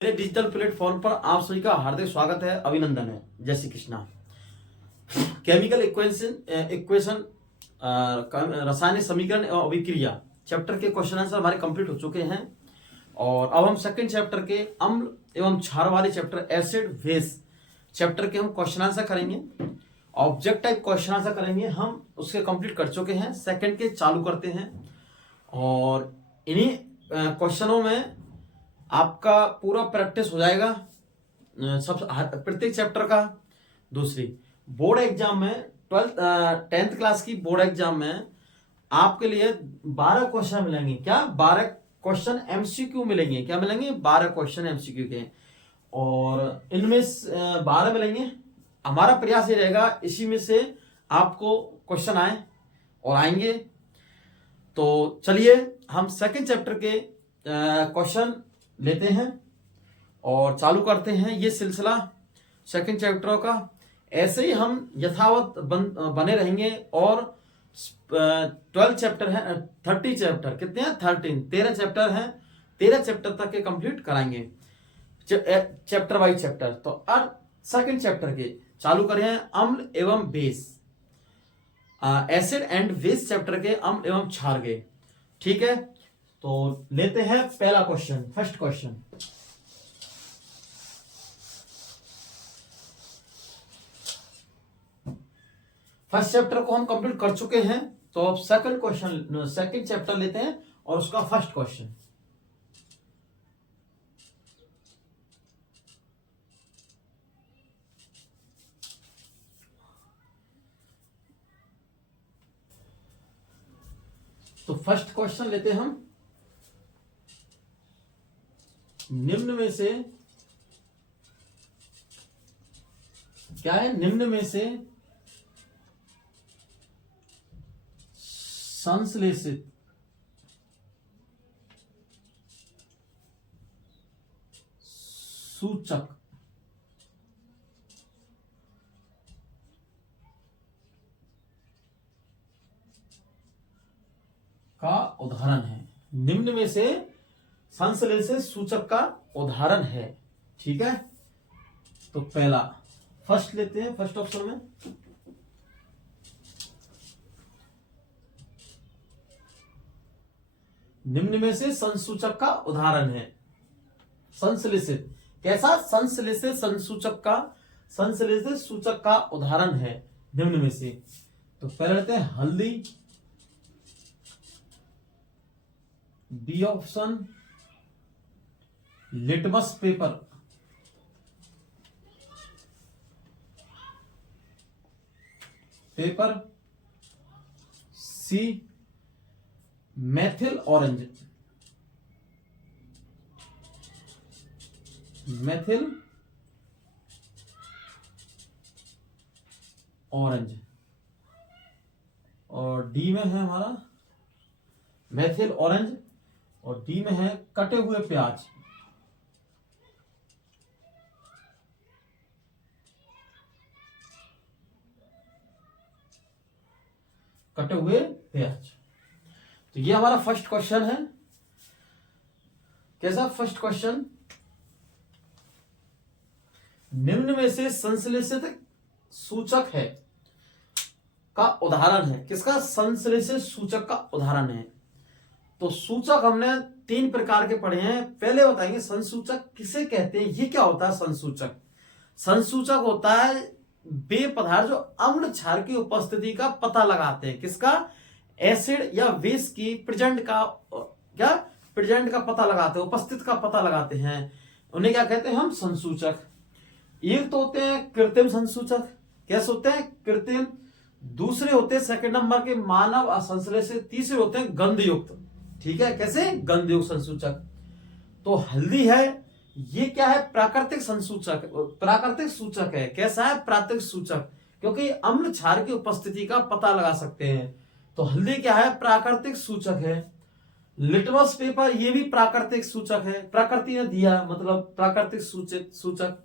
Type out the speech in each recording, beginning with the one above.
मेरे digital platform पर आप सभी का हार्दिक स्वागत है, अभिनंदन है। जय श्री कृष्णा। केमिकल इक्वेशन रासायनिक समीकरण एवं अभिक्रिया चैप्टर के क्वेश्चन आंसर हमारे कंप्लीट हो चुके हैं और अब हम सेकंड चैप्टर के अम्ल एवं क्षार वाले चैप्टर एसिड बेस चैप्टर के हम क्वेश्चन आंसर करेंगे। ऑब्जेक्ट टाइप क्वेश्चन आंसर करेंगे, हम उसके कंप्लीट कर चुके हैं। सेकंड के चालू करते हैं और इन्हीं क्वेश्चनों में आपका पूरा प्रैक्टिस हो जाएगा सब प्रत्येक चैप्टर का। दूसरी बोर्ड एग्जाम में 10th क्लास की बोर्ड एग्जाम में आपके लिए 12 क्वेश्चन मिलेंगे। क्या 12 क्वेश्चन एमसीक्यू मिलेंगे? क्या मिलेंगे? 12 क्वेश्चन एमसीक्यू के, और इनमें 12 मिलेंगे। हमारा प्रयास ये रहेगा इसी में से आपको क्वेश्चन आए और आएंगे। तो चलिए हम सेकंड चैप्टर के क्वेश्चन लेते हैं और चालू करते हैं ये सिलसिला सेकंड चैप्टर का। ऐसे ही हम यथावत बने रहेंगे और 12 चैप्टर है, 30 चैप्टर कितने हैं? 13 चैप्टर हैं, 13 चैप्टर तक के कंप्लीट कराएंगे चैप्टर बाई चैप्टर। तो अब सेकंड चैप्टर के चालू करें अम्ल एवं base, acid and base chapter के अम्ल एवं क्षार के। ठीक है, तो लेते हैं पहला question, first question. First chapter को हम कंप्लीट कर चुके हैं, तो अब सेकंड क्वेश्चन, सेकंड चैप्टर लेते हैं और उसका फर्स्ट क्वेश्चन। तो फर्स्ट क्वेश्चन लेते हैं हम, निम्न में से क्या है? निम्न में से संश्लेषित सूचक का उदाहरण है। निम्न में से संश्लेषित सूचक का उदाहरण है। ठीक है, तो पहला फर्स्ट लेते हैं, फर्स्ट ऑप्शन में निम्न में से संसूचक का उदाहरण है। संश्लेषित कैसा? संश्लेषित संसूचक का, संश्लेषित सूचक का उदाहरण है निम्न में से। तो पहले लेते हैं हल्दी, बी ऑप्शन लिटमस पेपर, सी मेथिल ऑरेंज, और डी में है हमारा मेथिल ऑरेंज, और डी में है कटे हुए प्याज। कटे हुए प्याज। तो ये हमारा फर्स्ट क्वेश्चन है। कैसा फर्स्ट क्वेश्चन? निम्न में से संश्लेषित सूचक है का उदाहरण है। किसका? संश्लेषित सूचक का उदाहरण है। तो सूचक हमने 3 प्रकार के पढ़े हैं। पहले बताएंगे संसूचक किसे कहते हैं, ये क्या होता है संसूचक? संसूचक होता है वे पदार्थ जो अम्ल क्षार की उपस्थिति का पता लगाते हैं। किसका? एसिड या बेस की प्रेजेंट का, क्या प्रेजेंट का पता लगाते हैं, उपस्थित का पता लगाते हैं, उन्हें क्या कहते हैं हम? संसूचक। एक तो होते हैं कृत्रिम संसूचक। कैसे होते हैं? कृत्रिम। दूसरे होते हैं सेकंड नंबर के मानव असंश्लेषित। तीसरे होते हैं गंधयुक्त। ठीक है, कैसे? गंधयुक्त संसूचक। तो हल्दी है, ये क्या है? प्राकृतिक संसूचक, प्राकृतिक सूचक है। कैसा है? प्राकृतिक सूचक, क्योंकि अम्ल क्षार की उपस्थिति का पता लगा सकते हैं। तो हल्दी क्या है? प्राकृतिक सूचक है। लिटमस पेपर, ये भी प्राकृतिक सूचक है, प्रकृति ने दिया, मतलब प्राकृतिक सूचक।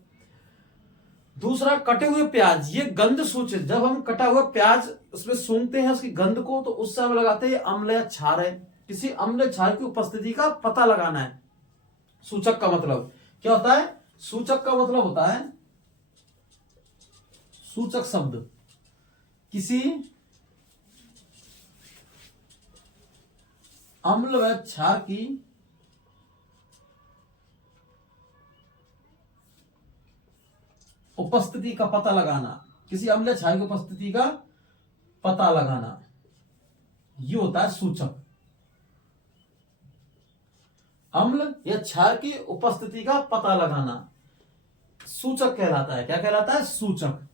दूसरा कटे हुए प्याज, ये गंध सूचित। जब हम कटा हुआ प्याज उसमें सूंघते हैं उसकी गंध को, तो उससे हम लगाते हैं अम्ल या क्षार है। किसी अम्ल क्षार की उपस्थिति का पता लगाना है सूचक का मतलब। क्या होता है? सूचक का मतलब होता है, सूचक शब्द किसी अम्ल व क्षार की उपस्थिति का पता लगाना, किसी अम्ल या क्षार की उपस्थिति का पता लगाना, ये होता है सूचक। अम्ल या क्षार की उपस्थिति का पता लगाना सूचक कहलाता है। क्या कहलाता है? सूचक।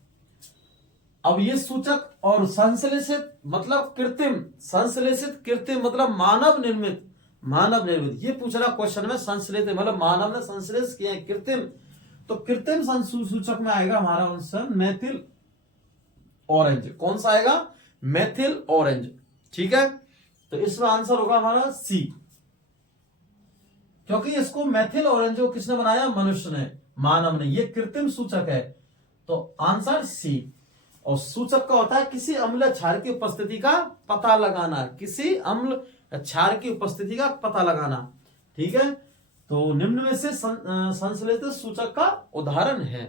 अब ये सूचक और संश्लेषित मतलब कृत्रिम, संश्लेषित कृत्रिम मतलब मानव निर्मित, मानव निर्मित ये पूछ रहा क्वेश्चन में। संश्लेषित मतलब मानव ने संश्लेषित किया है, कृत्रिम, तो कृत्रिम सूचक में आएगा हमारा आंसर मेथिल ऑरेंज। कौन सा आएगा? Methyl orange. ठीक है, तो इसमें आंसर होगा हमारा सी, क्योंकि इसको मेथिल ऑरेंज को किसने बनाया? मनुष्य ने, मानव ने। ये कृत्रिम सूचक है, तो आंसर सी। और सूचक का होता है किसी अम्ल क्षार की उपस्थिति का पता लगाना, किसी अम्ल क्षार की उपस्थिति का पता लगाना। ठीक है, तो निम्न में से संश्लेषित सूचक का उदाहरण है।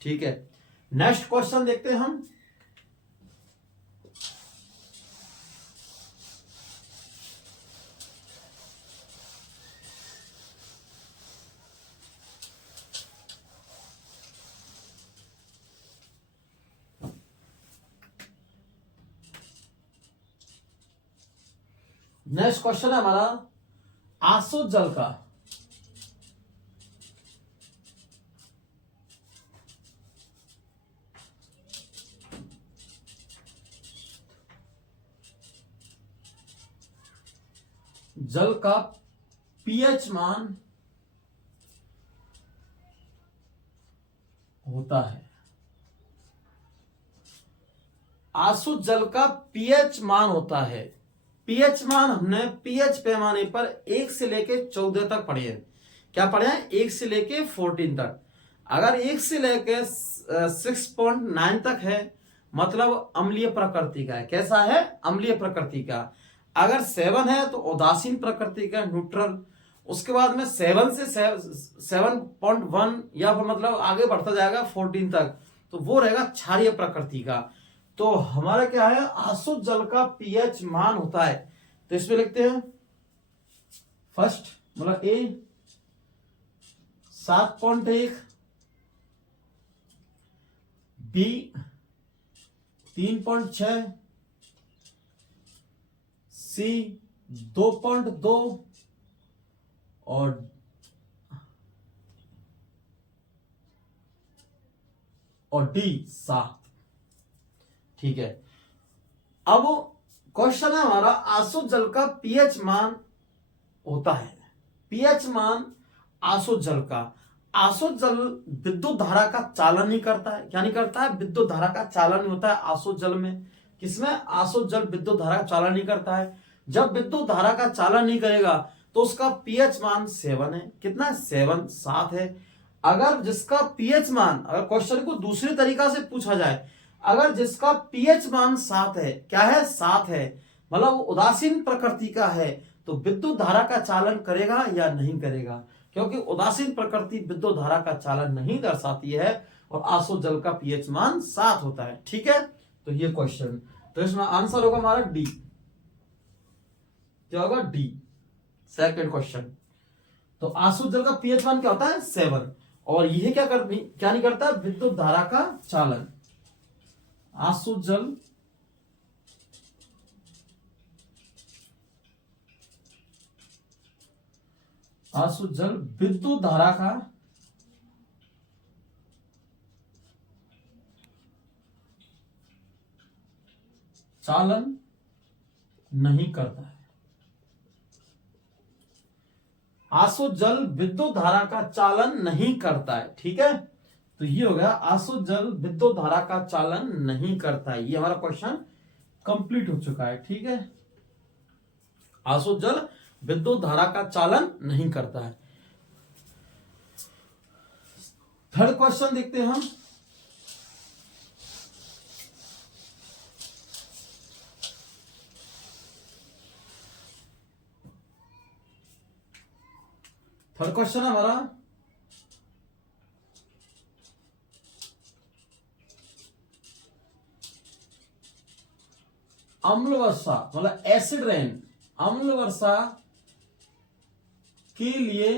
ठीक है, नेक्स्ट क्वेश्चन देखते हैं हम। नेक्स्ट क्वेश्चन है हमारा आसुत जल का जल का पीएच मान होता है। आसुत जल का पीएच मान होता है। पीएच मान हमने पीएच पैमाने पर 1 से लेके 14 तक पढ़े हैं। क्या पढ़े हैं? 1 से लेके 14 तक। अगर 1 से लेके 6.9 तक है मतलब अम्लीय प्रकृति का है। कैसा है? अम्लीय प्रकृति का। अगर 7 है तो उदासीन प्रकृति का, न्यूट्रल। उसके बाद में 7 से 7.1 या फिर मतलब आगे बढ़ता जाएगा 14 तक, तो वो रहेगा क्षारीय प्रकृति का। तो हमारा क्या है? आसुत जल का पीएच मान होता है। तो इसमें लिखते हैं फर्स्ट मतलब ए 7.1, बी 3.6, सी 2.2 और डी 7। ठीक है, अब क्वेश्चन है हमारा आसुत जल का पीएच मान होता है। पीएच मान आसुत जल का। आसुत जल विद्युत धारा का चालन नहीं करता है। क्या नहीं करता है? विद्युत धारा का चालन नहीं होता है आसुत जल में। किसमें? आसुत जल विद्युत धारा का चालन नहीं करता है। जब विद्युत धारा का चालन नहीं करेगा तो उसका पीएच मान 7 है। कितना? 7 है। अगर जिसका पीएच मान, अगर क्वेश्चन को दूसरे तरीका से पूछा जाए, अगर जिसका पीएच मान 7 है, क्या है? 7 है, मतलब उदासीन प्रकृति का है, तो विद्युत धारा का चालन करेगा या नहीं करेगा? क्योंकि उदासीन प्रकृति विद्युत धारा का चालन नहीं दर्शाती है और आसुत जल का पीएच मान 7 होता है। ठीक है, तो ये क्वेश्चन, तो इसमें आंसर होगा हमारा डी। क्या होगा? D, second question. तो आसुत जल का पीएच मान क्या होता है? 7। और यह क्या नहीं करता? विद्युत धारा का चालन। आसुत जल विद्युत धारा का चालन नहीं करता है। आसुत जल विद्युत धारा का चालन नहीं करता है। ठीक है, तो ये हो गया आसुत जल विद्युत धारा का चालन नहीं करता है। ये हमारा क्वेश्चन कंप्लीट हो चुका है। ठीक है, आसुत जल विद्युत धारा का चालन नहीं करता है। थर्ड क्वेश्चन देखते हैं हम। थर्ड क्वेश्चन है हमारा अम्ल वर्षा मतलब एसिड रेन, अम्ल वर्षा के लिए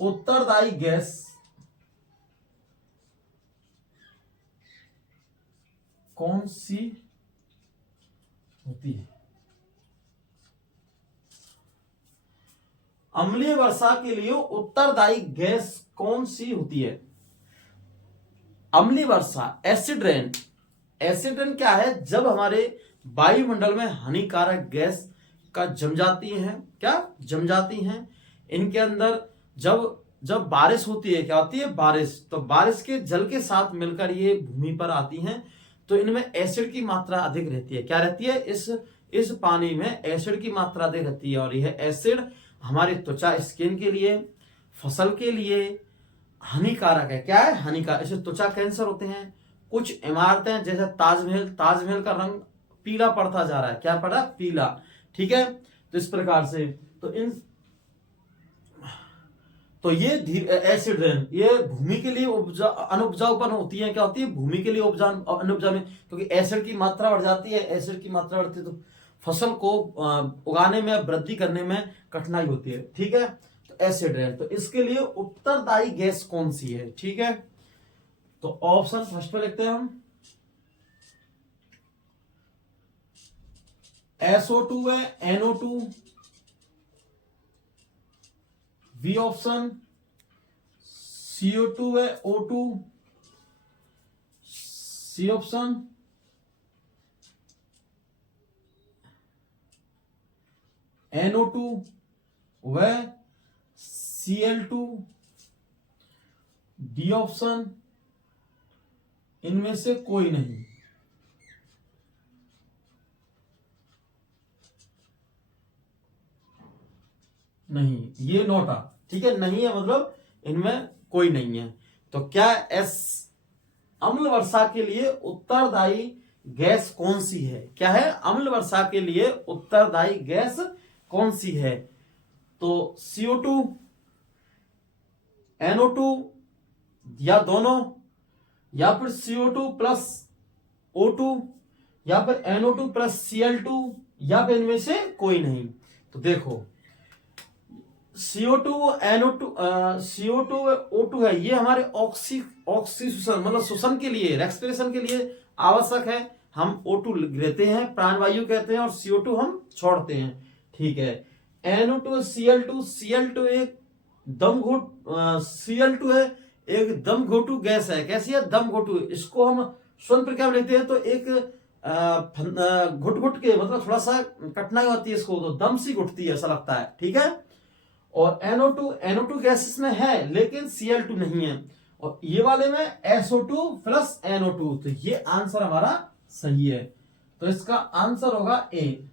उत्तरदायी गैस कौन सी होती है? अम्लीय वर्षा के लिए उत्तरदायी गैस कौन सी होती है? अम्लीय वर्षा, एसिड रेन। एसिड रेन क्या है? जब हमारे वायुमंडल में हानिकारक गैस का जम जाती हैं, क्या जम जाती हैं इनके अंदर। जब जब बारिश होती है, क्या होती है? बारिश। तो बारिश के जल के साथ मिलकर ये भूमि पर आती हैं, तो इनमें एसिड की मात्रा अधिक रहती है। क्या रहती है? इस पानी में एसिड की मात्रा अधिक रहती है, और यह एसिड हमारी त्वचा, स्किन के लिए, फसल के लिए हानिकारक है। क्या है? हानिकारक। इससे त्वचा कैंसर होते हैं। कुछ इमारतें जैसे ताजमहल, ताजमहल का रंग पीला पड़ता जा रहा है। क्या पड़ा? पीला। ठीक है। तो इस प्रकार से तो ये एसिड रेन ये भूमि के लिए अनुपजाऊपन होती है। क्या होती है? भूमि के लिए अनुपजाऊ में, क्योंकि एसिड की मात्रा बढ़ जाती है। एसिड की मात्रा बढ़ती है तो फसल को उगाने में, वृद्धि करने में कठिनाई होती है। ठीक है। तो एसिड रेन, तो इसके लिए उत्तरदायी गैस कौन सी है? ठीक है। तो ऑप्शन फर्स्ट पे लिखते हैं हम, SO2 है, NO2, बी ऑप्शन, CO2 है, O2, सी ऑप्शन, NO2 व Cl2, डी ऑप्शन, इनमें से कोई नहीं। नहीं, ये नोटा। ठीक है, नहीं है मतलब इनमें कोई नहीं है। तो क्या एस अम्ल वर्षा के लिए उत्तरदायी गैस कौन सी है? क्या है? अम्ल वर्षा के लिए उत्तरदायी गैस कौन सी है? तो CO2, NO2, या दोनों, या फिर CO2 प्लस O2, या फिर NO2 प्लस Cl2, या फिर इनमें से कोई नहीं। तो देखो, CO2 NO2 CO2 O2 है, ये हमारे ऑक्सीशन मतलब श्वसन के लिए, रेस्पिरेशन के लिए आवश्यक है। हम O2 लेते हैं, प्राणवायु कहते हैं, और CO2 हम छोड़ते हैं। ठीक है। NO2 Cl2 एक दम घोट Cl2 है, एक दम घोटू गैस है। कैसी है? दम घोटू। इसको हम श्वसन प्रक्रिया में लेते हैं तो एक घुट घुट के, मतलब थोड़ा सा कठिनाई होती है इसको, तो दम सी घुटती है, ऐसा लगता है। ठीक है। और NO2 गैसेस में है, लेकिन Cl2 नहीं है। और ये वाले में SO2 प्लस NO2। तो ये आंसर हमारा सही है। तो इसका आंसर होगा ए,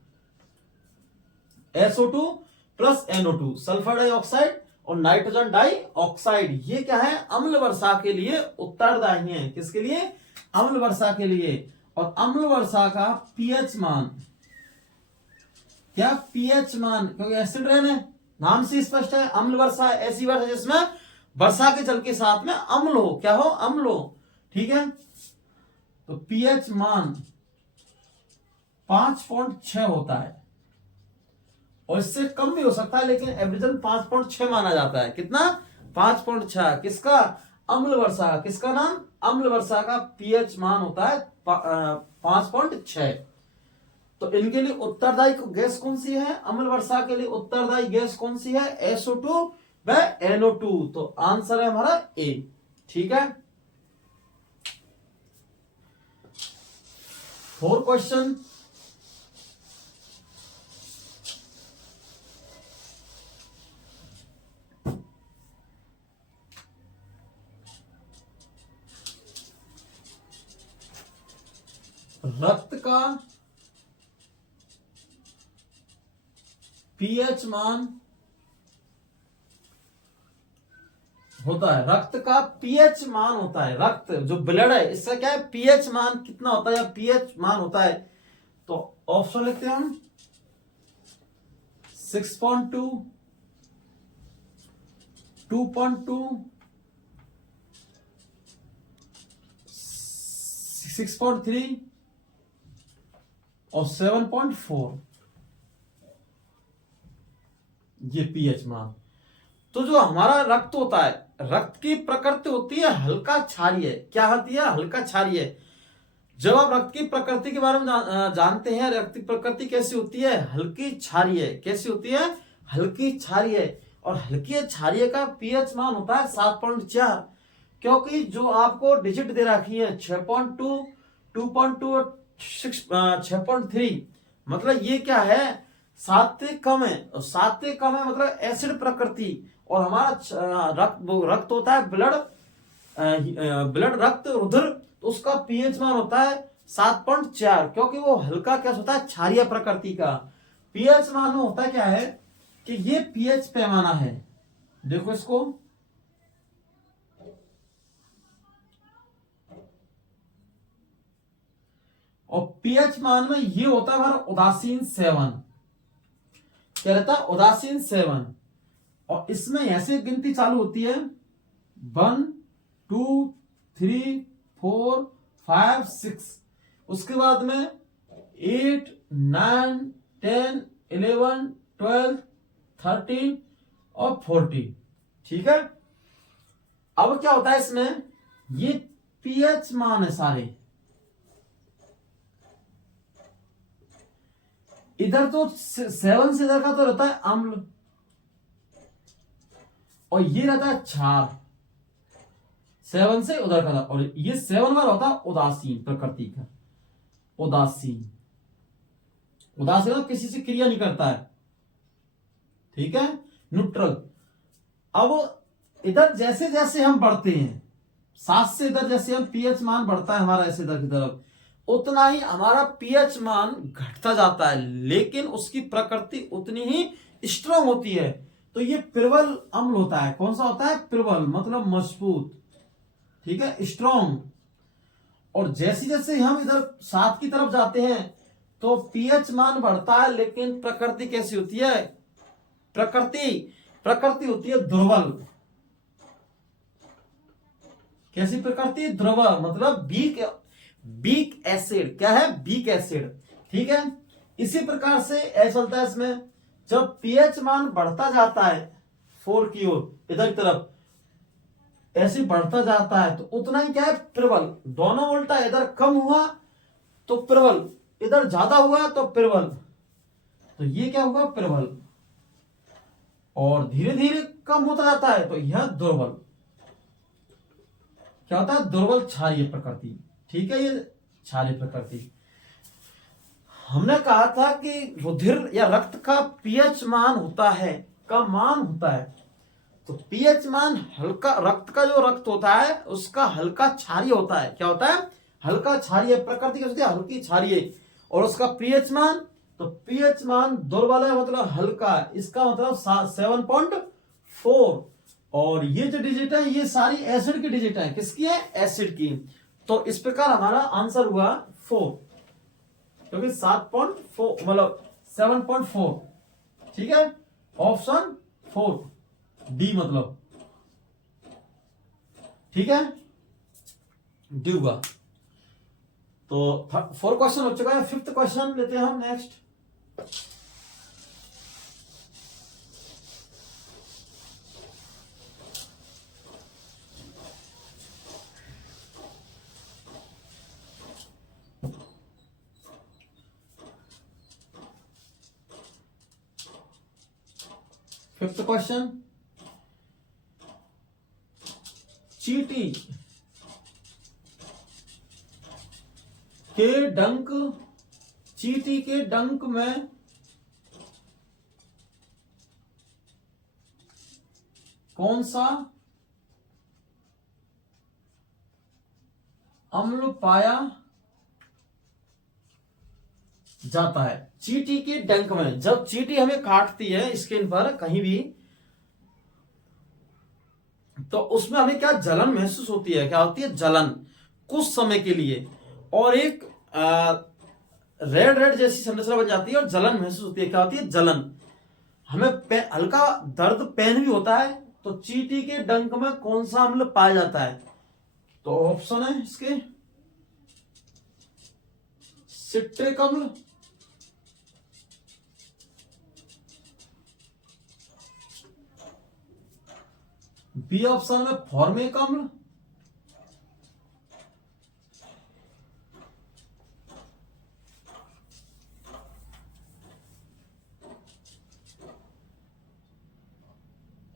SO2 plus NO2, sulphur dioxide और नाइट्रोजन डाइऑक्साइड। ये क्या है? अम्ल वर्षा के लिए उत्तरदायी है। किसके लिए? अम्ल वर्षा के लिए। और अम्ल वर्षा का पीएच मान, क्या पीएच मान, क्योंकि एसिड रेन है, नाम से स्पष्ट है। अम्ल वर्षा ऐसी वर्षा जिसमें वर्षा के जल के साथ में अम्ल हो। क्या हो? अम्ल हो। ठीक है। तो पीएच मान 5.6 होता है, और इससे कम भी हो सकता है, लेकिन एवरेजन 5.6 माना जाता है। कितना? 5.6। किसका? अम्ल वर्षा। किसका नाम? अम्ल वर्षा का पीएच मान होता है 5.6। तो इनके लिए उत्तरदायी गैस कौन सी है? अम्ल वर्षा के लिए उत्तरदायी गैस कौन सी है? SO2 व NO2। तो आंसर है हमारा ए। ठीक है। 4 क्वेश्चन। रक्त का पीएच मान होता है, रक्त का पीएच मान होता है, रक्त जो ब्लड है, इसका क्या है? पीएच मान कितना होता है, या पीएच मान होता है। तो ऑप्शन लिखते हैं हम, 6.2, 2.2, 6.3 और 7.4 ये पीएच मान। तो जो हमारा रक्त होता है, रक्त की प्रकृति होती है हल्का क्षारीय। क्या होती है? हल्का क्षारीय। जब आप रक्त की प्रकृति के बारे में जानते हैं, रक्त की प्रकृति कैसी होती है? हल्की क्षारीय। कैसी होती है? हल्की क्षारीय। और हल्की क्षारीय का पीएच मान होता है 7.4, क्योंकि जो आपको डिजिट दे रखी है 6.2, 2.2 और 6.3, मतलब ये क्या है? 7 से कम है। और 7 से कम है मतलब एसिड प्रकृति। और हमारा रक्त होता है ब्लड रक्त रुधिर, तो उसका पीएच मान होता है 7.4, क्योंकि वो हल्का क्या होता है? क्षारीय प्रकृति का। पीएच मान में होता क्या है कि ये पीएच पैमाना है। देखो इसको, और पीएच मान में ये होता है हमारा उदासीन 7। क्या रहता है? उदासीन 7। और इसमें ऐसे गिनती चालू होती है 1 2 3 4 5 6, उसके बाद में 8 9 10 11 12 13 और 14। ठीक है। अब क्या होता है इसमें? ये पीएच मान है सारे। इधर तो 7 से इधर का तो रहता है अम्ल, और ये रहता है क्षार। 7 से उधर का था, और ये 7 वाला होता है उदासीन प्रकृति का। उदासीन किसी से क्रिया नहीं करता है। ठीक है, न्यूट्रल। अब इधर जैसे जैसे हम बढ़ते हैं, 7 से इधर जैसे हम पीएच मान बढ़ता है हमारा ऐसे इधर की तरफ, उतना ही हमारा पीएच मान घटता जाता है, लेकिन उसकी प्रकृति उतनी ही स्ट्रांग होती है। तो ये प्रबल अम्ल होता है। कौन सा होता है? प्रबल, मतलब मजबूत। ठीक है, स्ट्रांग। और जैसे जैसे हम इधर 7 की तरफ जाते हैं तो पीएच मान बढ़ता है, लेकिन प्रकृति कैसी होती है? प्रकृति होती है दुर्बल। कैसी प्रकृति? दुर्बल, मतलब वीक एसिड। क्या है? Weak acid. ठीक है। इसी प्रकार से ऐसा चलता है इसमें, जब पीएच मान बढ़ता जाता है 4 की ओर, इधर की तरफ ऐसे बढ़ता जाता है, तो उतना ही क्या है? प्रबल। दोनों उल्टा, इधर कम हुआ तो प्रबल, इधर ज्यादा हुआ तो प्रबल। तो ये क्या होगा? प्रबल। और धीरे धीरे कम होता जाता है तो यह दुर्बल। क्या होता है? दुर्बल क्षारीय प्रकृति। ठीक है, ये क्षारीय प्रकृति। हमने कहा था कि रुधिर या रक्त का पीएच मान होता है, का मान होता है। तो पीएच मान हल्का, रक्त का जो रक्त होता है उसका हल्का क्षारीय होता है। क्या होता है? हल्का क्षारीय। प्रकृति की होती है हल्की क्षारीय। और उसका पीएच मान, तो पीएच मान दुर्बल है, मतलब हल्का। इसका मतलब 7.4। और ये जो डिजिट है ये सारी एसिड की डिजिट है। किसकी है? एसिड की। तो इस प्रकार हमारा आंसर हुआ 4, क्योंकि 7.4 मतलब 7.4। ठीक है, ऑप्शन 4 डी मतलब। ठीक है, डी हुआ। तो 4 क्वेश्चन हो चुका है। 5th क्वेश्चन लेते हैं हम नेक्स्ट। फिफ्थ क्वेश्चन, चींटी के डंक में कौन सा अम्ल पाया जाता है? चींटी के डंक में, जब चींटी हमें काटती है स्किन पर कहीं भी, तो उसमें हमें क्या जलन महसूस होती है? क्या होती है? जलन, कुछ समय के लिए। और एक रेड जैसी संरचना बन जाती है और जलन महसूस होती है। क्या होती है? जलन। हमें हल्का दर्द, पेन भी होता है। तो चींटी के डंक में कौन सा अम्ल पाया जाता है? तो ऑप्शन है इसके सिट्रिक अम्ल, बी ऑप्शन में फॉर्मिक अम्ल,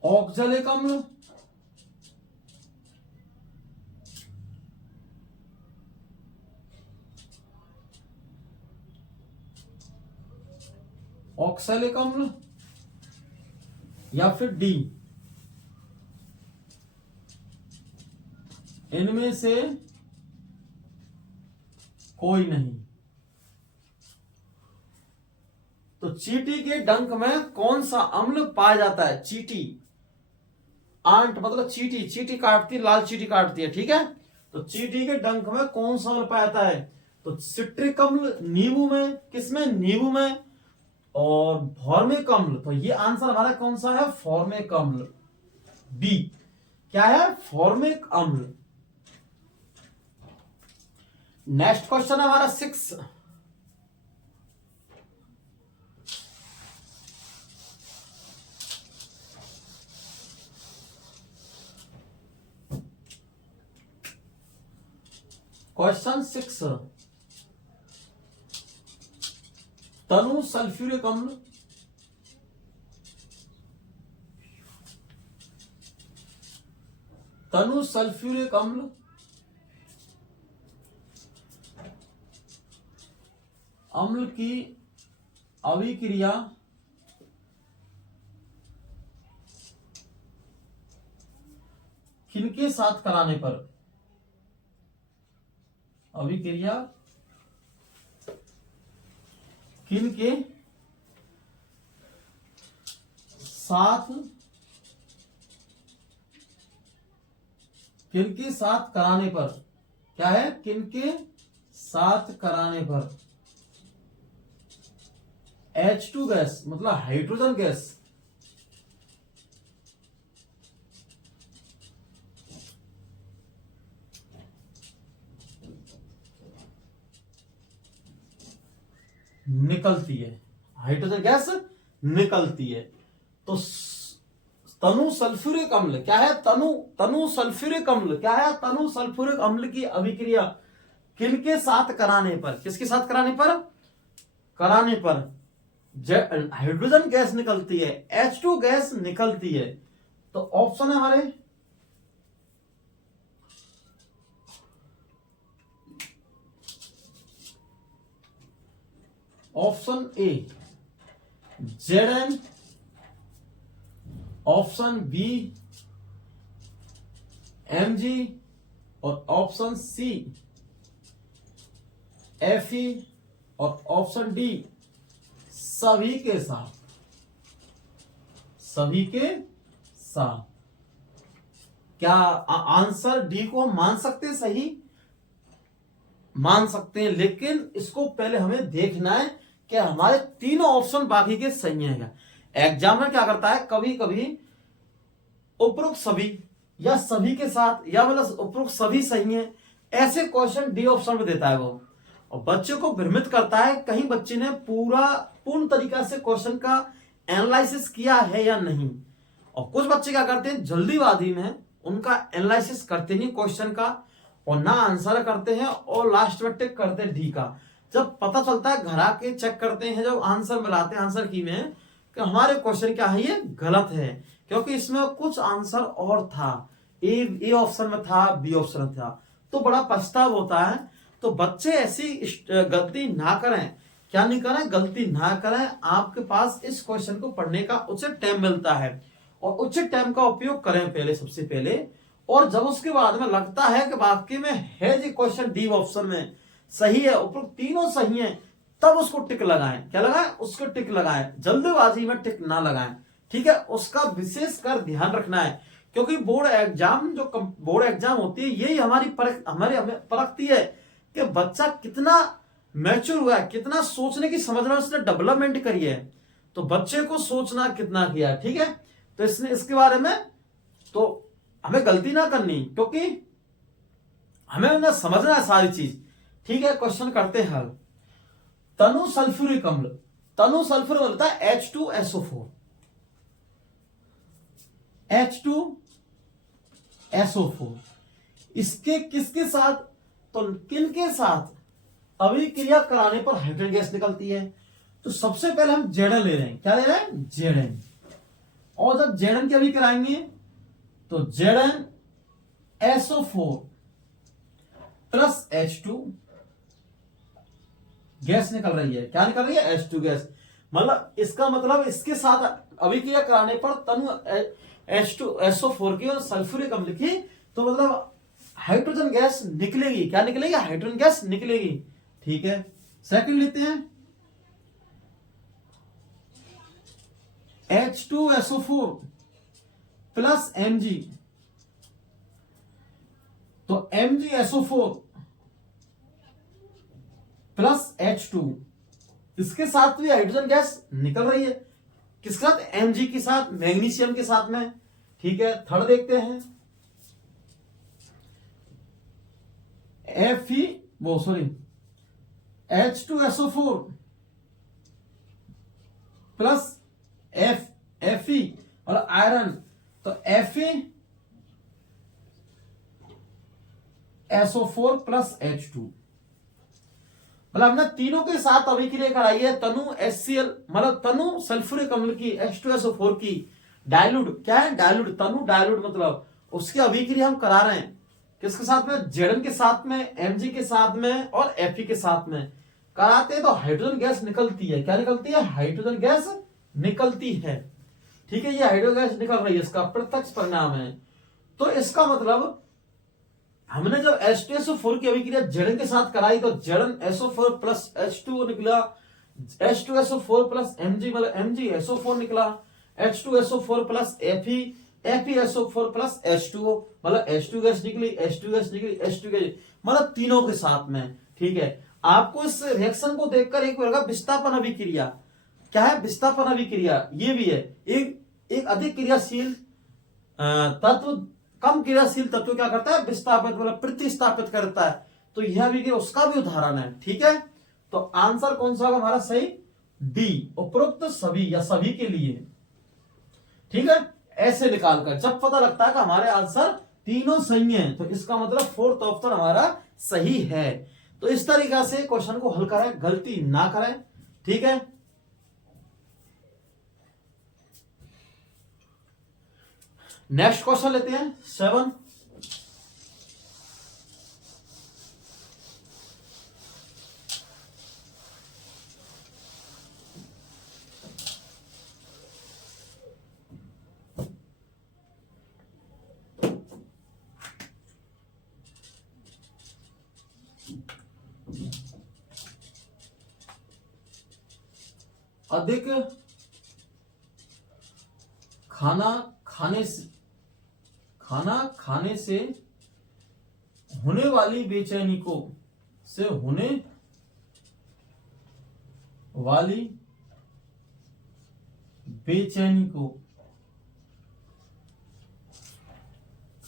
ऑक्जेलिक अम्ल, ऑक्सैलिक अम्ल, या फिर डी, इनमें से कोई नहीं। तो चींटी के डंक में कौन सा अम्ल पाया जाता है? चींटी, आंट मतलब चींटी, चींटी काटती है, लाल चींटी काटती है, ठीक है। तो चींटी के डंक में कौन सा अम्ल पाया जाता है? तो सिट्रिक अम्ल नींबू में, किसमें? नींबू में। और फॉर्मिक अम्ल, तो ये आंसर हमारा कौन सा है? फॉर्मिक अम्ल, बी। क्या है? फॉर्मिक अम्ल। नेक्स्ट क्वेश्चन है हमारा 6। क्वेश्चन 6, तनु सल्फ्यूरिक अम्ल, तनु सल्फ्यूरिक अम्ल अम्ल की अभिक्रिया किनके साथ कराने पर? अभिक्रिया किनके साथ, किनके साथ कराने पर? क्या है? किनके साथ कराने पर? H2 गैस मतलब हाइड्रोजन गैस, निकलती है, हाइड्रोजन गैस निकलती है। तो तनु सल्फ्यूरिक अम्ल क्या है? तनु सल्फ्यूरिक अम्ल क्या है? तनु सल्फ्यूरिक अम्ल की अभिक्रिया किनके साथ कराने पर? किसके साथ कराने पर? कराने पर हाइड्रोजन गैस निकलती है, H2 गैस निकलती है। तो ऑप्शन है हमारे option A Zn, option B Mg और ऑप्शन सी Fe और ऑप्शन डी सभी के साथ, सभी के साथ। क्या आंसर डी को हम मान सकते हैं? सही मान सकते हैं, लेकिन इसको पहले हमें देखना है कि हमारे तीनों ऑप्शन बाकी के सही हैं क्या। एग्जामिनर क्या करता है, कभी कभी उपरोक्त सभी या सभी के साथ या मतलब उपरोक्त सभी सही हैं ऐसे क्वेश्चन डी ऑप्शन में देता है वो, और बच्चे को भ्रमित करता है कहीं बच्चे ने पूर्ण तरीका से क्वेश्चन का एनालिसिस किया है या नहीं। और कुछ बच्चे क्या करते हैं, जल्दीबाजी में उनका एनालिसिस करते नहीं क्वेश्चन का और ना आंसर करते हैं और लास्ट में टिक करते हैं डी का। जब पता चलता है घर आके चेक करते हैं, जब आंसर मिलाते हैं आंसर की में कि हमारे क्वेश्चन क्या है, ये गलत है क्योंकि इसमें कुछ आंसर और था, ए ऑप्शन में था, बी ऑप्शन में था, तो बड़ा पछतावा होता है। तो बच्चे ऐसी गलती ना करें, क्या नहीं करें, गलती ना करें। आपके पास इस क्वेश्चन को पढ़ने का उचित टाइम मिलता है और उचित टाइम का उपयोग करें पहले, सबसे पहले। और जब उसके बाद में लगता है कि वाकई में है जी क्वेश्चन डी ऑप्शन में सही है, उपरोक्त तीनों सही है, तब उसको टिक लगाएं। क्या लगाएं? उसको टिक लगाएं, जल्दबाजी में टिक ना लगाएं, ठीक है। उसका विशेष कर ध्यान रखना है क्योंकि बोर्ड एग्जाम, जो बोर्ड एग्जाम होती है, यही हमारी हमें परखती है कि बच्चा कितना मैच्योर हुआ है, कितना सोचने की समझना उसने डेवलपमेंट करी है। तो बच्चे को सोचना कितना किया है, ठीक है। तो इसके बारे में तो हमें गलती ना करनी क्योंकि हमें उन्हें समझना है सारी चीज, ठीक है। क्वेश्चन करते हैं हल। तनु सल्फ्यूरिक अम्ल, तनु सल्फ्यूरिक अम्ल होता है H2SO4, H2SO4। इसके किसके साथ, तो किन के साथ अभिक्रिया कराने पर हाइड्रोजन गैस निकलती है? तो सबसे पहले हम Zn ले रहे हैं, क्या ले रहे हैं? Zn। और जब Zn की अभिक्रिया कराएंगे तो ZnSO4 प्लस H2 गैस निकल रही है। क्या निकल रही है? H2 gas. मतलब इसका मतलब इसके साथ अभिक्रिया कराने पर तनु H2SO4 की और सल्फ्यूरिक अम्ल की, तो मतलब हाइड्रोजन गैस निकलेगी। क्या निकलेगी? हाइड्रोजन गैस निकलेगी। ठीक है, सेकंड लेते हैं H2SO4 प्लस Mg, तो MgSO4 प्लस H2, इसके साथ भी हाइड्रोजन गैस निकल रही है। किसके साथ? Mg के साथ, मैग्नीशियम के साथ में। ठीक है, थर्ड देखते हैं H2SO4 प्लस Fe और आयरन, तो FeSO4 प्लस H2। मतलब हमने तीनों के साथ अभिक्रिया कराई है तनु HCl, मतलब तनु सल्फ्यूरिक अम्ल की H2SO4 की डाइल्यूट। क्या है? डाइल्यूट, तनु डाइल्यूट, मतलब उसकी अभिक्रिया हम करा रहे हैं किसके साथ में? Zn के साथ में, Mg के साथ में और Fe के साथ में कराते हैं तो हाइड्रोजन गैस निकलती है। क्या निकलती है? हाइड्रोजन गैस निकलती है। ठीक है, ये हाइड्रोजन गैस निकल रही है, इसका प्रत्यक्ष परिणाम है। तो इसका मतलब हमने जब H2SO4 की अभिक्रिया Zn के साथ कराई तो ZnSO4 प्लस H2 निकला, H2SO4 प्लस Mg मतलब MgSO4 निकला, H2SO4 plus FeSO4 plus H2O मतलब H2 गैस निकली, H2 गैस निकली, H2 गैस, मतलब तीनों के साथ में। ठीक है, आपको इस रिएक्शन को देखकर एक होगा विस्थापन अभिक्रिया। क्या है? विस्थापन अभिक्रिया ये भी है। एक अधिक क्रियाशील तत्व कम क्रियाशील तत्व क्या करता है? विस्थापित मतलब प्रतिस्थापित करता है। तो यह भी उसका भी उदाहरण है। ठीक है, तो आंसर कौन सा होगा हमारा सही? डी, उपरोक्त सभी या सभी के लिए। ठीक है, ऐसे निकालकर जब पता लगता है कि हमारे आंसर तीनों सही हैं, तो इसका मतलब फोर्थ ऑप्शन हमारा सही है। तो इस तरीका से क्वेश्चन को हल करें, गलती ना करें। ठीक है, नेक्स्ट क्वेश्चन लेते हैं 7। अधिक खाना खाने से होने वाली बेचैनी को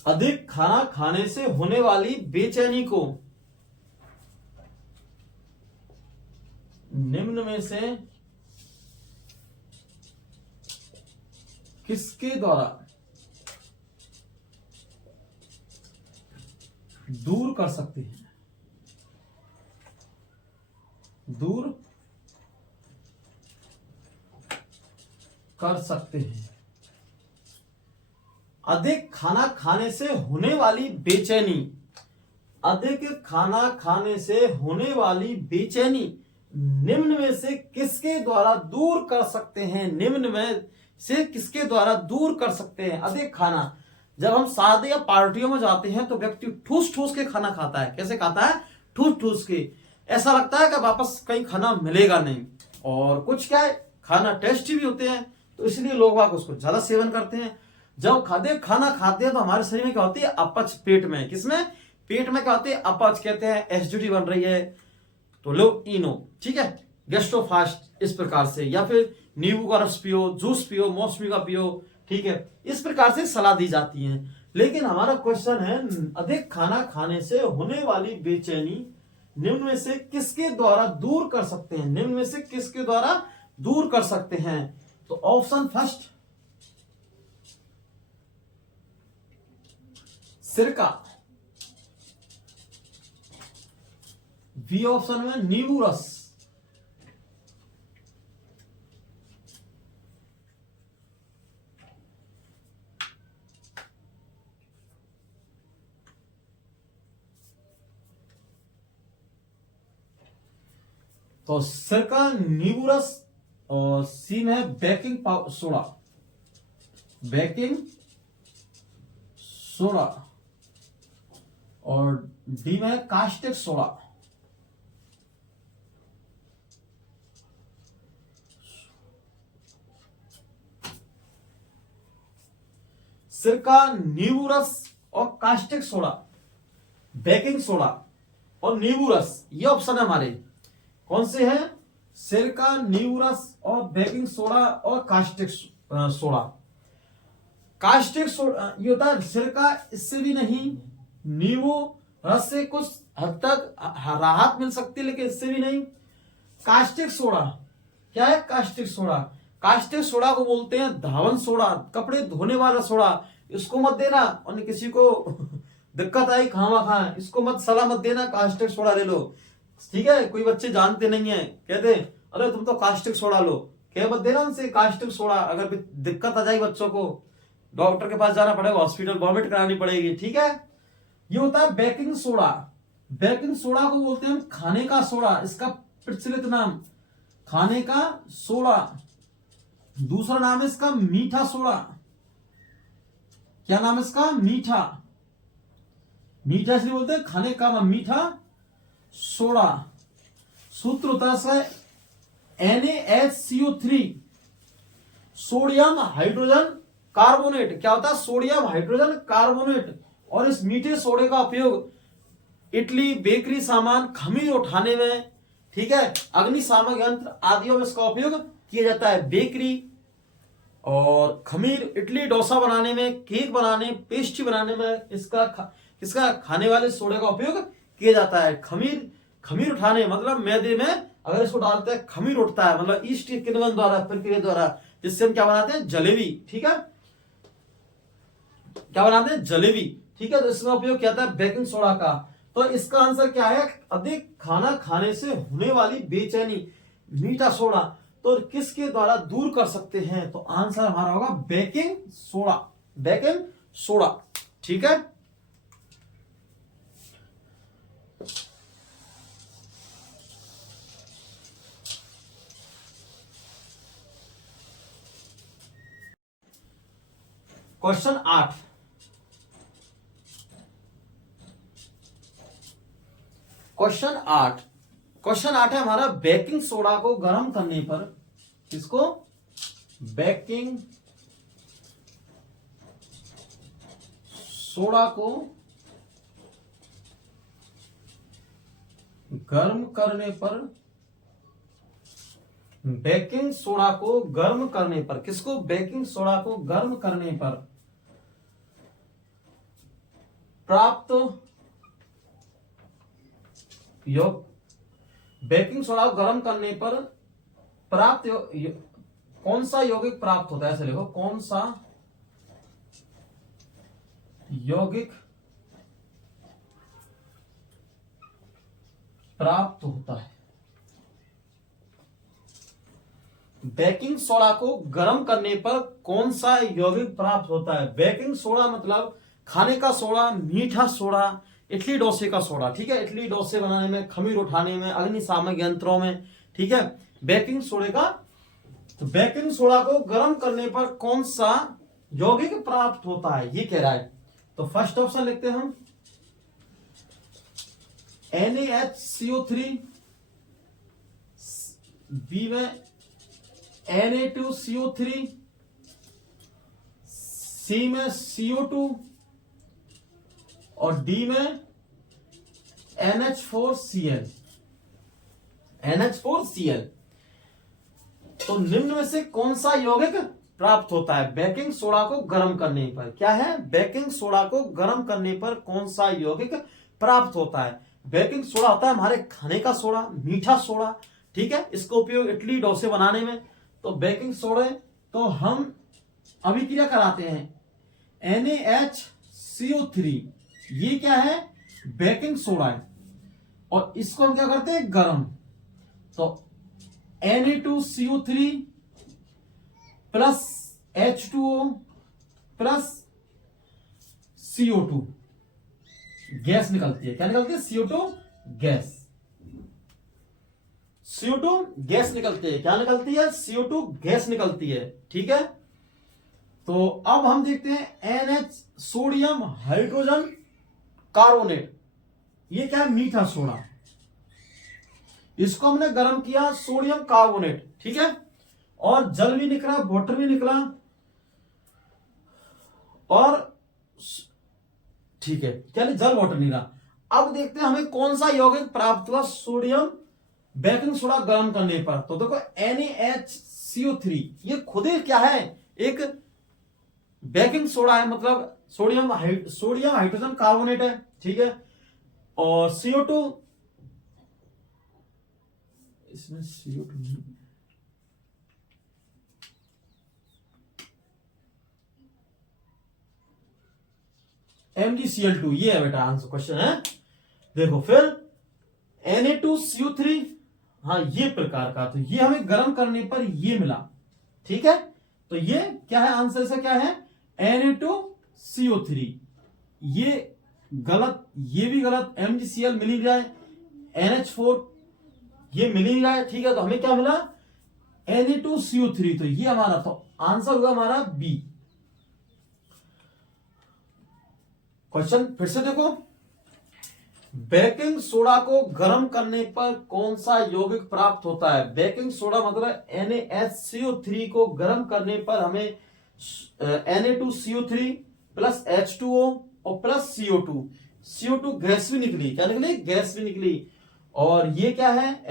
अधिक खाना खाने से होने वाली बेचैनी को निम्न में से किसके द्वारा दूर कर सकते हैं? दूर कर सकते हैं। अधिक खाना खाने से होने वाली बेचैनी, अधिक खाना खाने से होने वाली बेचैनी निम्न में से किसके द्वारा दूर कर सकते हैं? निम्न में से किसके द्वारा दूर कर सकते हैं? अधिक खाना, जब हम शादी या पार्टियों में जाते हैं तो व्यक्ति ठूस ठूस के खाना खाता है। कैसे खाता है? ठूस ठूस के। ऐसा लगता है कि वापस कहीं खाना मिलेगा नहीं। और कुछ क्या है, खाना टेस्टी भी होते हैं, तो इसलिए लोग उसको ज्यादा सेवन करते हैं। जब खाना खाते हैं तो हमारे शरीर में क्या होती है? अपच। पेट में, किसमें? पेट में क्या होती है? अपच। कहते हैं एसिडिटी बन रही है तो लो इनो। ठीक है, गैस्ट्रोफास्ट इस प्रकार से, या फिर नींबू का रस पियो, जूस पियो, मौसमी का पियो। ठीक है, इस प्रकार से सलाह दी जाती है। लेकिन हमारा क्वेश्चन है अधिक खाना खाने से होने वाली बेचैनी निम्न में से किसके द्वारा दूर कर सकते हैं, निम्न में से किसके द्वारा दूर कर सकते हैं? तो ऑप्शन फर्स्ट सिरका, बी ऑप्शन में नींबू रस, तो सिरका, नींबू रस, और सी में है बेकिंग सोडा, बेकिंग सोडा, और डी में है कास्टिक सोडा। सिरका, नींबू रस और कास्टिक सोडा, बेकिंग सोडा और नींबू रस, ये ऑप्शन है हमारे। कौन से हैं? सिरका, नींबू रस और बेकिंग सोडा और कास्टिक सोडा। कास्टिक सोडा ये होता है सिरका, इससे भी नहीं, नींबू रस से कुछ हद तक राहत मिल सकती है लेकिन इससे भी नहीं। कास्टिक सोडा क्या है? कास्टिक सोडा, कास्टिक सोडा को बोलते हैं धावन सोडा, कपड़े धोने वाला सोडा। इसको मत देना और किसी को दिक्कत आई खामा खा, इसको मत सलाह मत देना कास्टिक सोडा ले लो, ठीक है? कोई बच्चे जानते नहीं है, कहते अरे तुम तो कास्टिक सोडा लो, कह मत देना उनसे कास्टिक सोडा। अगर दिक्कत आ जाएगी बच्चों को, डॉक्टर के पास जाना पड़ेगा, हॉस्पिटल वॉमिट करानी पड़ेगी, ठीक है? ये होता है बेकिंग सोडा। बेकिंग सोडा को बोलते हैं खाने का सोडा, इसका प्रचलित नाम खाने का सोडा। दूसरा नाम है इसका मीठा सोडा। क्या नाम है इसका? मीठा। मीठा इसलिए बोलते हैं खाने का मीठा सोडा। सूत्र होता है NaHCO3, सोडियम हाइड्रोजन कार्बोनेट। क्या होता है? Sodium hydrogen carbonate. और इस मीठे सोडे का उपयोग इडली, बेकरी सामान, खमीर उठाने में, ठीक है, अग्निशामक यंत्र आदियों में इसका उपयोग किया जाता है। बेकरी और खमीर, इडली डोसा बनाने में, केक बनाने, पेस्ट्री बनाने में इसका खाने वाले सोडे का उपयोग किया जाता है। खमीर उठाने मतलब मैदे में अगर इसको डालते हैं खमीर उठता है, मतलब ईस्ट के किण्वन द्वारा, प्रक्रिया द्वारा, जिससे हम क्या बनाते हैं? जलेबी, ठीक है? क्या बनाते हैं? जलेबी, ठीक है? तो इसका उपयोग किया जाता है बेकिंग सोडा का। तो इसका आंसर क्या है? अधिक खाना खाने से होने वाली बेचैनी, मीठा सोडा तो किसके द्वारा दूर कर सकते हैं? तो आंसर हमारा होगा बेकिंग सोडा, बेकिंग सोडा, ठीक है? क्वेश्चन 8, क्वेश्चन 8 है हमारा बेकिंग सोडा को गर्म करने पर, किसको? बेकिंग सोडा को गर्म करने पर, बेकिंग सोडा को गर्म करने पर, किसको? बेकिंग सोडा को गर्म करने पर प्राप्त बेकिंग सोडा को गर्म करने पर प्राप्त कौन सा यौगिक प्राप्त होता है? ऐसे लिखो, कौन सा यौगिक प्राप्त होता है? बेकिंग सोडा को गर्म करने पर कौन सा यौगिक प्राप्त होता है? बेकिंग सोडा मतलब खाने का सोडा, मीठा सोडा, इडली डोसे का सोडा, ठीक है? इडली डोसे बनाने में, खमीर उठाने में, अग्निशामक यंत्रों में, ठीक है? बेकिंग सोडे का, तो बेकिंग सोडा को गर्म करने पर कौन सा यौगिक प्राप्त होता है, ये कह रहा है। तो फर्स्ट ऑप्शन लिखते हैं हम NaHCO3, बी में Na2CO3, सी में CO2 और डी में NH4Cl, NH4Cl। तो निम्न में से कौन सा यौगिक प्राप्त होता है बेकिंग सोडा को गर्म करने पर? क्या है? बेकिंग सोडा को गर्म करने पर कौन सा यौगिक प्राप्त होता है? बेकिंग सोडा होता है हमारे खाने का सोडा, मीठा सोडा, ठीक है। इसका उपयोग इडली डोसे बनाने में। तो बेकिंग सोडा तो हम अभिक्रिया कराते हैं NaHCO3, ये क्या है, बेकिंग सोडा है, और इसको हम क्या करते हैं, गर्म। तो Na2CO3 plus H2O plus CO2 gas निकलती है। क्या निकलती है, CO2 गैस। CO2 गैस निकलती है। क्या निकलती है, CO2 गैस निकलती है, ठीक है। तो अब हम देखते हैं NH सोडियम हाइड्रोजन कार्बोनेट, ये क्या है, मीठा सोडा। इसको हमने गर्म किया, सोडियम कार्बोनेट, ठीक है, और जल भी निकला, वाटर भी निकला, और ठीक है, क्या जल वाटर निकला। अब देखते हैं हमें कौन सा यौगिक प्राप्त हुआ सोडियम बेकिंग सोडा गर्म करने पर। तो देखो NaHCO3 ये खुद ही क्या है, एक बेकिंग सोडा है, मतलब सोडियम हाइड्रोजन कार्बोनेट है, ठीक है। और CO2, इसमें CO2 MgCl2, ये है बेटा आंसर, क्वेश्चन है। देखो फिर Na2CO3, हाँ ये प्रकार का, तो ये हमें गर्म करने पर ये मिला, ठीक है। तो ये क्या है, आंसर से क्या है, Na2CO3, ये गलत, ये भी गलत, MgCl मिल ही रहा है, NH4 ये मिल ही रहा है, ठीक है। तो हमें क्या मिला, Na2CO3, तो ये हमारा, तो आंसर होगा हमारा बी। क्वेश्चन फिर से देखो, बेकिंग सोडा को गर्म करने पर कौन सा यौगिक प्राप्त होता है। बेकिंग सोडा मतलब NaHCO3 को गर्म करने पर हमें Na2CO3 प्लस H2O और प्लस CO2 गैस भी निकली। क्या निकली, गैस भी निकली। और ये क्या है,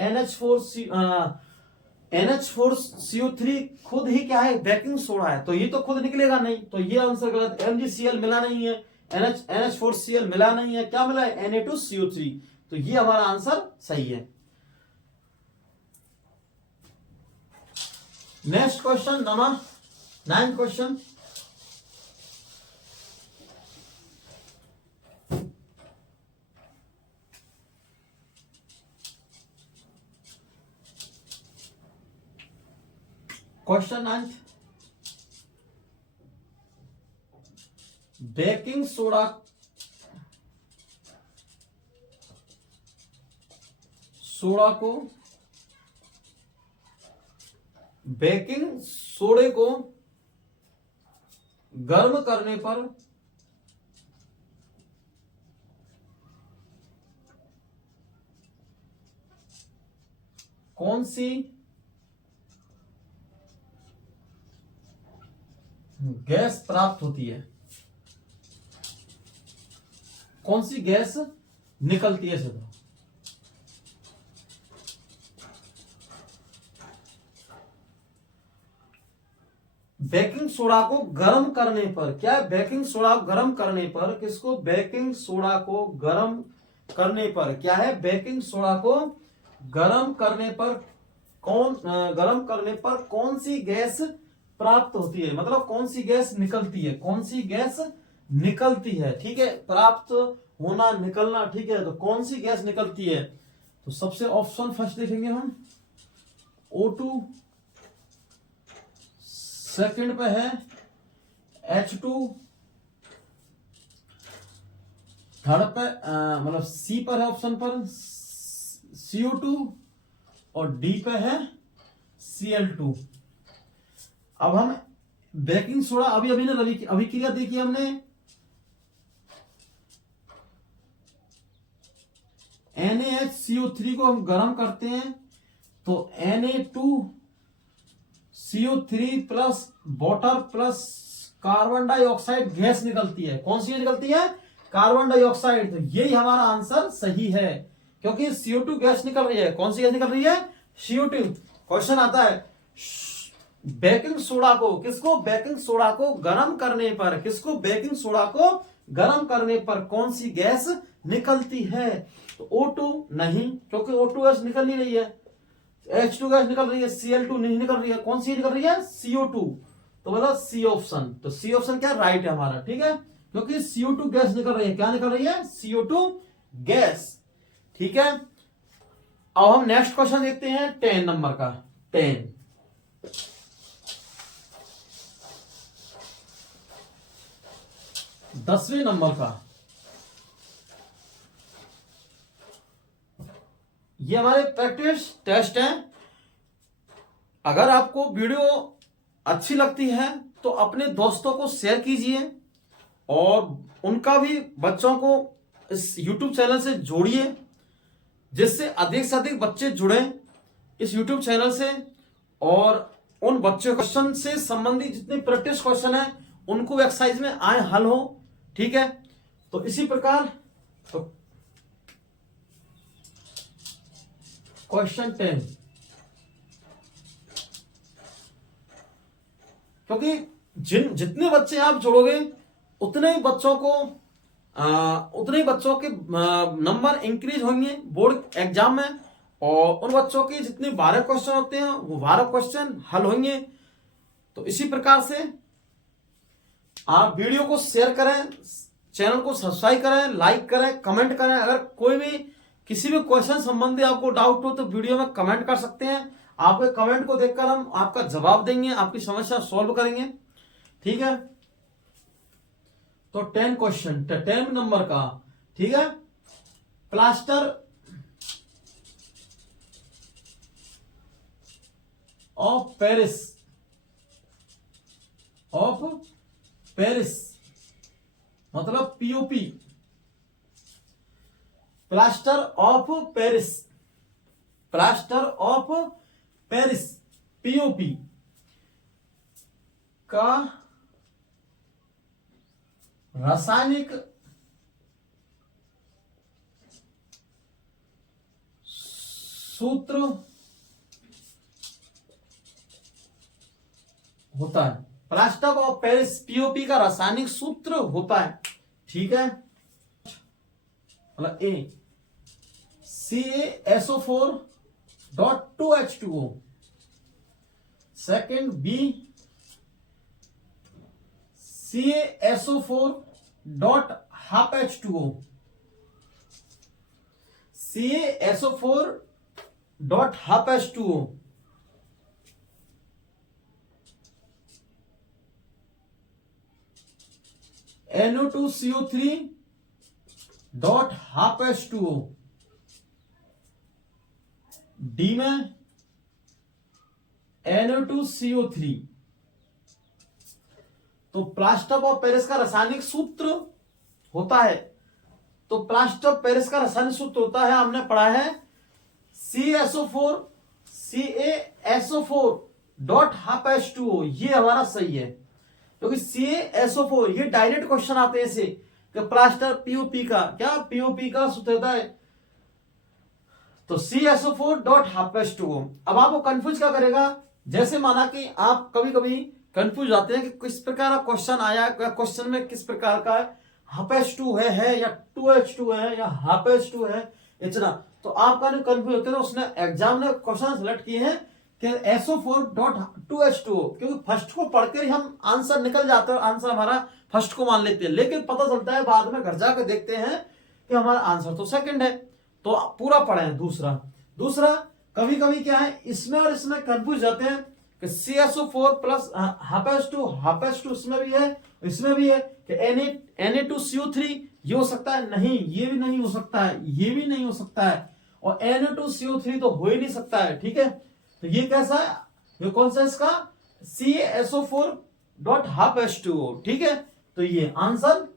NH4CO3 खुद ही क्या है, बेकिंग सोडा है, तो ये तो खुद निकलेगा नहीं, तो ये आंसर गलत। MgCl मिला नहीं है, NH4Cl मिला नहीं है, क्या मिला है, Na2CO3, तो ये हमारा आंसर सही है। Next question number 9 question, question 9, baking soda को बेकिंग सोडे को गर्म करने पर कौन सी गैस प्राप्त होती है, कौन सी गैस निकलती है सीधा। बेकिंग सोडा को गर्म करने पर क्या है, बेकिंग सोडा गर्म करने पर किसको, बेकिंग सोडा को गर्म करने पर क्या है, बेकिंग सोडा को गर्म करने पर कौन सी गैस प्राप्त होती है, मतलब कौन सी गैस निकलती है, कौन सी गैस निकलती है, ठीक है। प्राप्त होना, निकलना, ठीक है। तो कौन सी गैस निकलती है, तो सबसे ऑप्शन फर्स्ट देखेंगे हम, O2, सेकंड पे है H2, थर्ड पे मतलब सी पर है ऑप्शन पर CO2, और डी पे है Cl2। अब हम बेकिंग सोडा अभी ने अभिक्रिया देखी हमने, NaHCO3 को हम गर्म करते हैं तो Na2CO3 plus water plus carbon dioxide gas निकलती है। कौन सी निकलती है, कार्बन डाइऑक्साइड। तो यही हमारा आंसर सही है, क्योंकि CO2 गैस निकल रही है। कौन सी गैस निकल रही है, CO2। क्वेश्चन आता है बेकिंग सोडा को, किसको, बेकिंग सोडा को गर्म करने पर, किसको, बेकिंग सोडा को गर्म करने पर कौन सी गैस निकलती है? तो O2 नहीं, क्योंकि O2 गैस निकल नहीं रही है, H2 गैस निकल रही है, Cl2 नहीं निकल रही है, कौन सी निकल रही है? CO2। तो बोला सी ऑप्शन, तो सी ऑप्शन क्या राइट है हमारा, ठीक है, क्योंकि CO2 गैस निकल रही है, क्या निकल रही है? CO2 गैस, ठीक है। अब हम नेक्स्ट क्वेश्चन देखते हैं 10 नंबर का। 10 10वें नंबर का, ये हमारे प्रैक्टिस टेस्ट है। अगर आपको वीडियो अच्छी लगती है तो अपने दोस्तों को शेयर कीजिए और उनका भी, बच्चों को इस YouTube चैनल से जोड़िए, जिससे अधिक से अधिक बच्चे जुड़े इस YouTube चैनल से, और उन बच्चों क्वेश्चन से संबंधित जितने प्रैक्टिस क्वेश्चन है उनको एक्सरसाइज में आए हल हो, ठीक है। तो इसी प्रकार तो क्वेश्चन 10, क्योंकि जितने बच्चे आप जोड़ोगे उतने ही बच्चों को उतने ही बच्चों के नंबर इंक्रीज होंगे बोर्ड एग्जाम में, और उन बच्चों के जितने 12 क्वेश्चन होते हैं वो 12 क्वेश्चन हल होंगे। तो इसी प्रकार से आप वीडियो को शेयर करें, चैनल को सब्सक्राइब करें, लाइक करें, कमेंट करें। अगर कोई भी किसी भी क्वेश्चन संबंधी आपको डाउट हो तो वीडियो में कमेंट कर सकते हैं, आपके कमेंट को देखकर हम आपका जवाब देंगे, आपकी समस्या सॉल्व करेंगे, ठीक है। तो 10 क्वेश्चन 10 नंबर का, ठीक है। प्लास्टर ऑफ पेरिस, मतलब POP, plaster of Paris, plaster of Paris POP का रासायनिक सूत्र होता है। प्लास्टर ऑफ पेरिस पीओपी का रासायनिक सूत्र होता है, ठीक है। मतलब ए CaSO4.2H2O, second B CaSO4.12H2O, CaSO4.12H2O, NO2CO3.12H2O, D में NO2CO3। तो प्लास्टर ऑफ पेरिस का रासायनिक सूत्र होता है, तो प्लास्टर ऑफ पेरिस का रासायनिक सूत्र होता है, हमने पढ़ा है CaSO4.12H2O, ये हमारा सही है, क्योंकि CaSO4 ये डायरेक्ट क्वेश्चन आते हैं ऐसे कि प्लास्टर पीओपी का क्या, पीओपी का सूत्र होता है, तो CaSO4.12H2O। अब आपको कंफ्यूज क्या करेगा, जैसे माना कि आप कभी कभी कंफ्यूज जाते हैं कि किस प्रकार का क्वेश्चन आया, क्वेश्चन में किस प्रकार का हाफ H2 है या 2H2 है या हाफ H2 है, इतना तो आपका नहीं कंफ्यूज होते हैं। उसने एग्जाम ने क्वेश्चन सेलेक्ट किए हैं कि SO4.2H2O, क्योंकि फर्स्ट को पढ़कर ही हम आंसर निकल जाते हैं, आंसर हमारा फर्स्ट को मान लेते हैं, लेकिन पता चलता है बाद में घर जाकर देखते हैं कि हमारा आंसर तो सेकंड है, तो पूरा पढ़े। दूसरा कभी कभी क्या है, इसमें और इसमें कंफ्यूज जाते हैं कि CaSO4 प्लस हाफ H2 इसमें भी है, इसमें भी है कि Na2CO3 ये हो सकता है, नहीं ये भी नहीं हो सकता है, ये भी नहीं हो सकता है, और Na2CO3 तो हो ही नहीं सकता है, ठीक है। तो ये कैसा है, ये कौन सा इसका CaSO4.12H2O, ठीक है। तो ये आंसर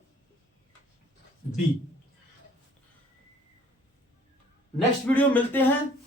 बी। नेक्स्ट वीडियो मिलते हैं।